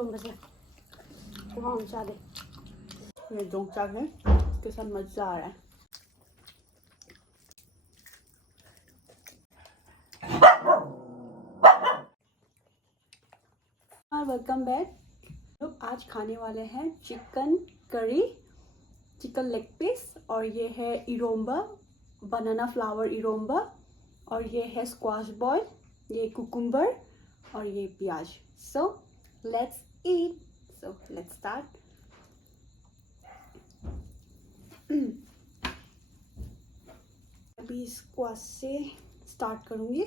इरोम्बसे कुमाऊं चादे ये जोंगचाक है, इसके साथ मजा आ रहा है। Welcome back. लोग आज खाने वाले हैं chicken curry, chicken leg piece, और ये है इरोम्बा, बनाना फ्लावर इरोम्बा, और ये है स्क्वाश बॉल, ये कुकुम्बर, और ये प्याज। So let's eat. So let's start. अभी स्क्वाश से स्टार्ट करूंगी।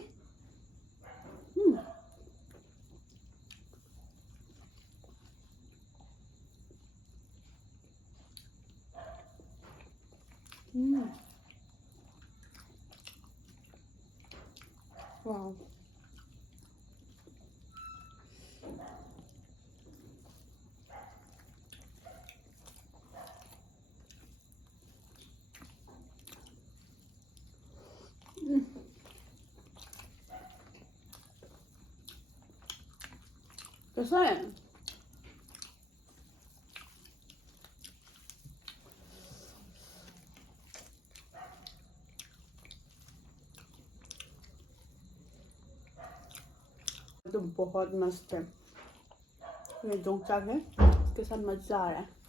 वाओ, कैसा है? तो बहुत मस्त है। ये जोंगचाक है, इसके साथ मजा आ रहा है।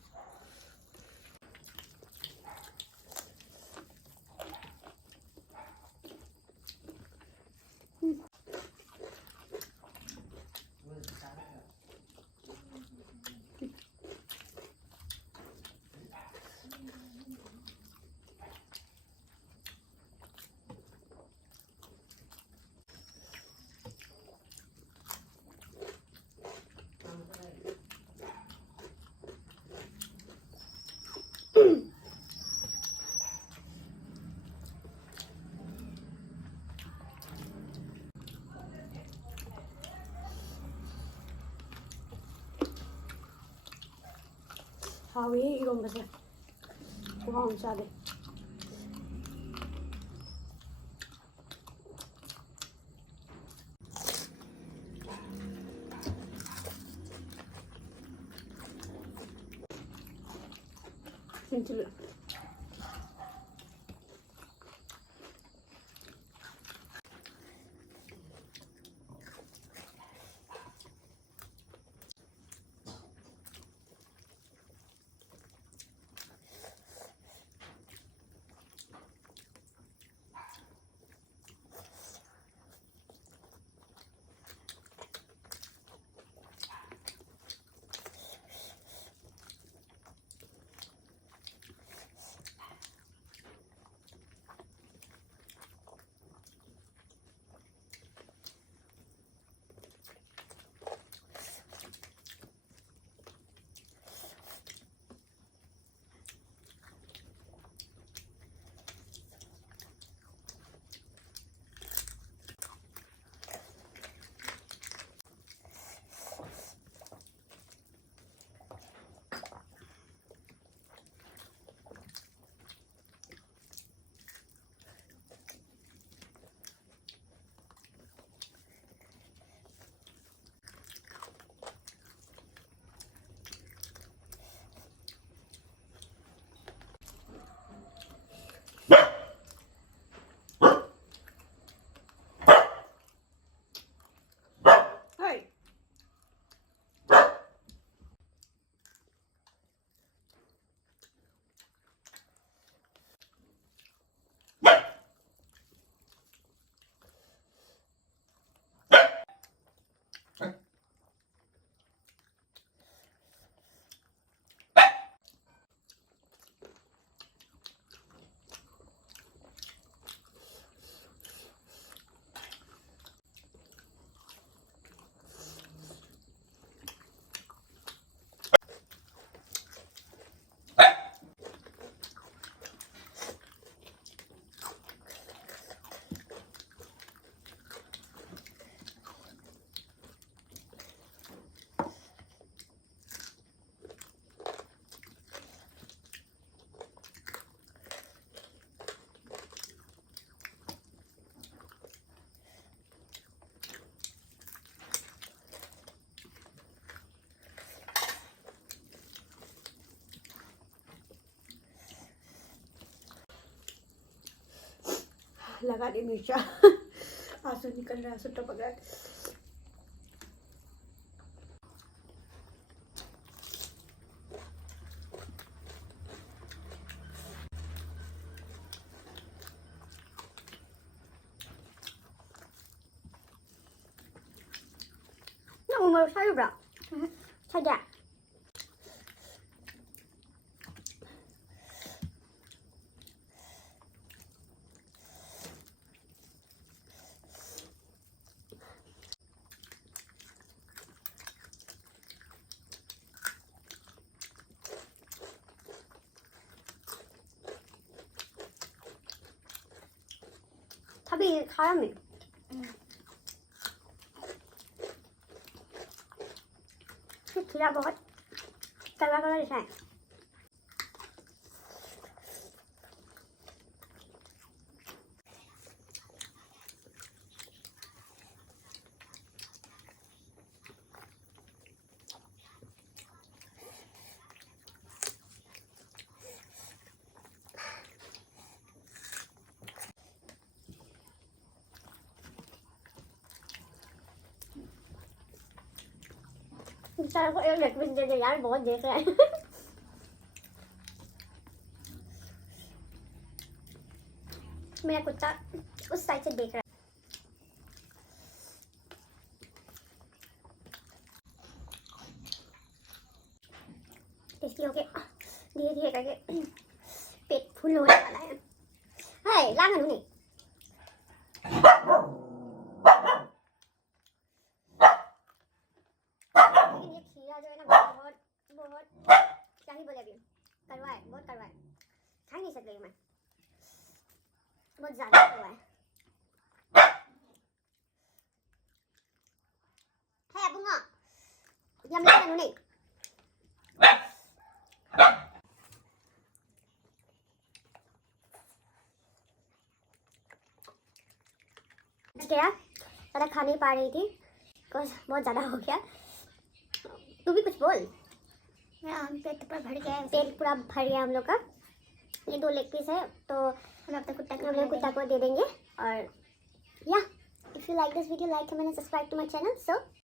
हाँ, ये 이런버섯 고마운 짜대. 진짜 लगा दे मिर्चा। आंसू निकल रहा है, आंसू टपक रहा है। 오늘 사유라. 사자. 답이 사람이. खीरा बहुत कलर कलर है। sao có yêu lịch mình để यार बहुत देख रहा है। मेरा कुत्ता उस साइड से देख रहा है। टेस्टी हो गया, धीरे धीरे करके पेट फुल होने वाला है। हाय लांग नहीं खीरा जो है ना बहुत बहुत क्या ही बोले अभी, कड़वा है, बहुत कड़वा है, खा नहीं सकती मैं, बहुत ज़्यादा कड़वा है। है bunga diam lang ano ni गया, ज़्यादा खा नहीं पा रही थी, बहुत ज़्यादा हो गया। तू भी कुछ बोल। पेट पूरा भर गया है, पेट पूरा भर गया हम लोग का। ये 2 लेग पीस है तो हम अपने कुत्ता को दे देंगे। और या if you like this video, like comment and subscribe to my channel. So